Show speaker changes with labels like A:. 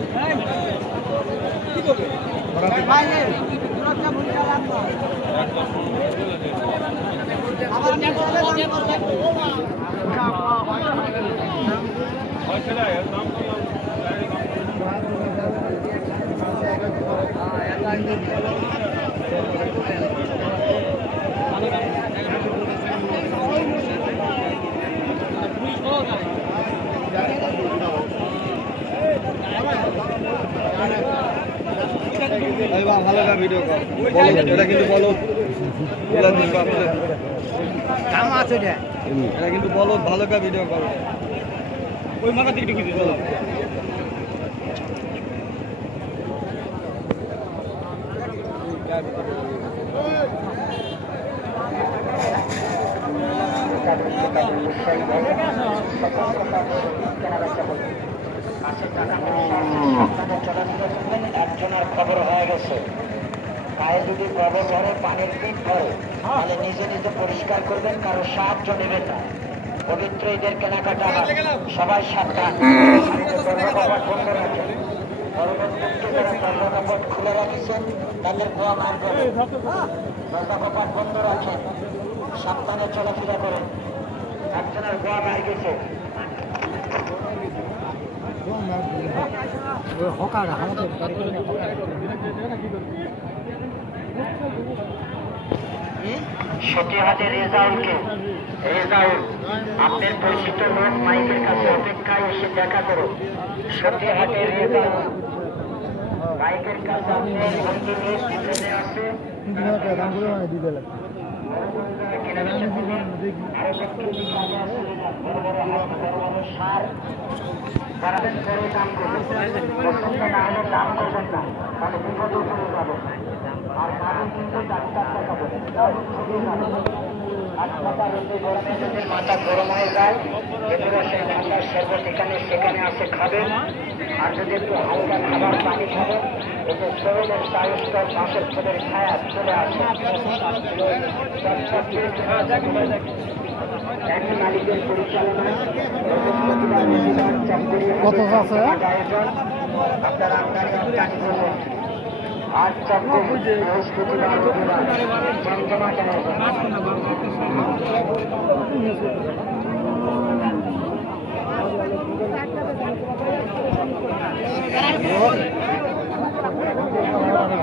A: এই বা ভালো করে ভিডিও কর। বলো এটা কিন্তু বলো বলো কিন্তু আপনাদের
B: কাম আছে রে
A: এটা কিন্তু বলো ভালো করে ভিডিও করো। ওই মাথা থেকে ঢুকিয়ে বলো।
C: একজনের খবর হয়ে। গেছে পায়ে যদি গোবর ধরে, পানির পিঠ ধরে, তাহলে নিজে নিজে পরিষ্কার করবেন, কারও সাহায্য নেবেন না। পবিত্র ঈদের কেনাকাটা সবাই সাবধান। খুলে রাখছেন, তাদের গোয়া মার বন্ধ রাখেন। সাবধানে চলাফেরা করেন। একজনের গোয়া মার গেছে।
B: হকার আমাদের
C: রেজাউলকে। রেজাউল আপনার পরিচিত লোক মাইকের কাছে অপেক্ষায় এসে দেখা করো। সতীহাটে রেজাউল। মাইকের কাছে আপনার বন্ধু লোক পিছনে আছে কেনাবেচা করুন। মাথা গরম হয়ে যায় এগুলো সেই ঠান্ডার শরবত এখানে সেখানে আসে খাবেন আর যদি একটু হালকা খাবার পানি খাবেন শরীরের মাসের ফুলের ছায়া চলে আসে
B: কত আছে?
C: আপনার আজ চাকরি বৃহস্পতিবার রবিবার জমজমাট আয়োজন